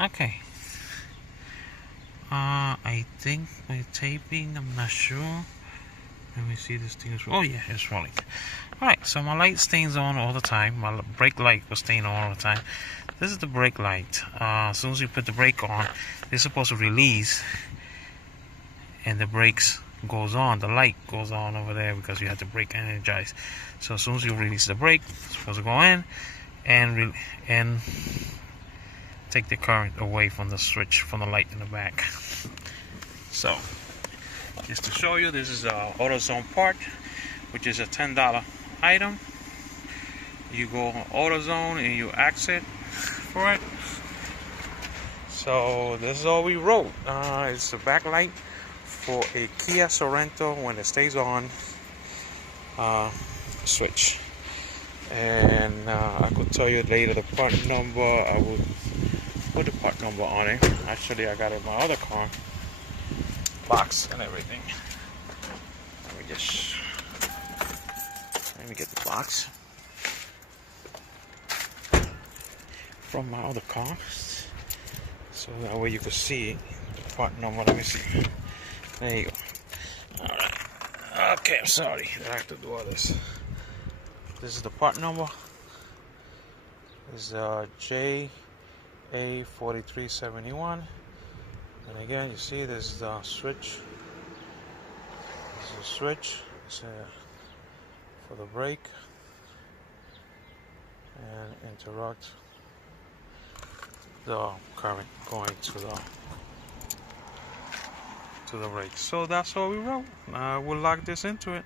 Okay. I think we're taping. I'm not sure. Let me see, this thing is. Oh yeah, it's rolling. Alright, so my light stays on all the time. My brake light was staying on all the time. This is the brake light. As soon as you put the brake on, it's supposed to release, and the brakes goes on. The light goes on over there because you have the brake energized. So as soon as you release the brake, it's supposed to go in and take the current away from the switch, from the light in the back. So just to show you, this is a AutoZone part, which is a $10 item. You go on AutoZone and you exit for it. So this is all we wrote. It's a backlight for a Kia Sorento when it stays on switch. And I could tell you later the part number. I would put the part number on it. Actually, I got it in my other car, box and everything. Let me get the box from my other car, so that way you can see the part number. Let me see. There you go. Alright. Okay, I'm sorry I have to do all this. This is the part number. This is JA4371. And again, you see this is the switch. This is a switch. It's for the brake and interrupt the current going to the brake. So that's all we wrote. We'll lock this into it.